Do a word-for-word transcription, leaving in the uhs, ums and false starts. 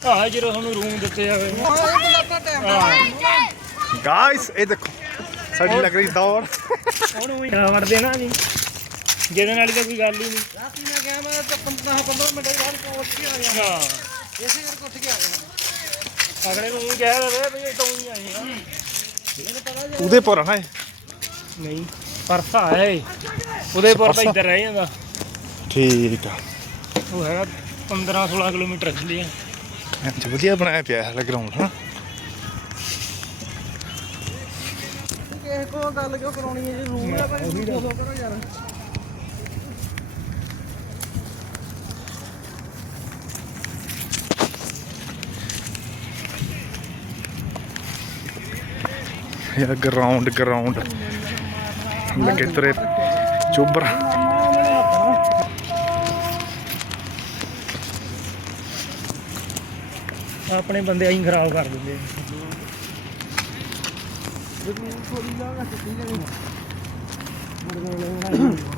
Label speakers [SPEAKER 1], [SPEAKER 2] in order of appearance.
[SPEAKER 1] ਆਹ ਜਦੋਂ ਤੁਹਾਨੂੰ ਰੂਮ ਦਿੱਤੇ ਜਾਵੇ
[SPEAKER 2] ਗਾਇਸ ਇਹ ਦੇਖੋ ਸਾਡੀ ਲੱਗ ਰਹੀ ਦੌੜ
[SPEAKER 1] ਉਹਨੂੰ ਵੀ ਨਾ ਵੜ ਦੇਣਾ ਨਹੀਂ ਜਿਹਦੇ ਨਾਲ ਤਾਂ ਕੋਈ ਗੱਲ ਹੀ ਨਹੀਂ
[SPEAKER 3] ਰਾਤੀ ਮੈਂ ਗਿਆ ਮੈਂ ਤਾਂ ਪੰਦਰਾਂ ਪੰਦਰਾਂ ਮਿੰਟ ਬਾਅਦ ਕੋਚ ਕੇ ਆ ਗਿਆ
[SPEAKER 1] ਹਾਂ
[SPEAKER 3] ਇਸੇ ਕਰਕੇ ਉੱਠ ਕੇ ਆ ਗਿਆ
[SPEAKER 1] ਅਗਲੇ ਨੂੰ ਊਂ ਕਹਿ ਦੇਵੇ ਵੀ ਇਤੋਂ ਹੀ ਆਏ ਆ
[SPEAKER 2] ਉਹਦੇ ਪਰ ਨਾ ਇਹ
[SPEAKER 1] ਨਹੀਂ ਪਰਸਾ ਹੈ ਇਹ। ਉਦੇਪੁਰ ਤਾਂ ਇੱਧਰ ਰਹਿ ਜਾਂਦਾ
[SPEAKER 2] ਠੀਕ ਆ
[SPEAKER 1] ਉਹ ਹੈਗਾ ਪੰਦਰਾਂ ਸੋਲਾਂ ਕਿਲੋਮੀਟਰ ਚੱਲੇ ਆ
[SPEAKER 2] ਇੰਜ ਵਧੀਆ ਬਣਾਇਆ ਪਿਆ ਹੈ ਗਰਾਊਂਡ ਹਾਂ
[SPEAKER 3] ਕਿਸੇ ਕੋਲ ਗੱਲ ਕਿਉਂ ਕਰਾਉਣੀ ਹੈ ਜੀ ਰੂਮ ਦਾ ਭਾਈ ਫੋਲੋ ਕਰੋ ਯਾਰ
[SPEAKER 2] ਯਾਰ ਗਰਾਊਂਡ ਗਰਾਊਂਡ ਲੱਗੇ ਤੇਰੇ ਚੋਬਰ
[SPEAKER 1] ਆਪਣੇ ਬੰਦੇ ਆਈ ਖਰਾਬ ਕਰ ਦਿੰਦੇ ਆ
[SPEAKER 3] ਥੋੜੀ ਜਗ੍ਹਾ ਛੱਡੀ ਜਾਣੀ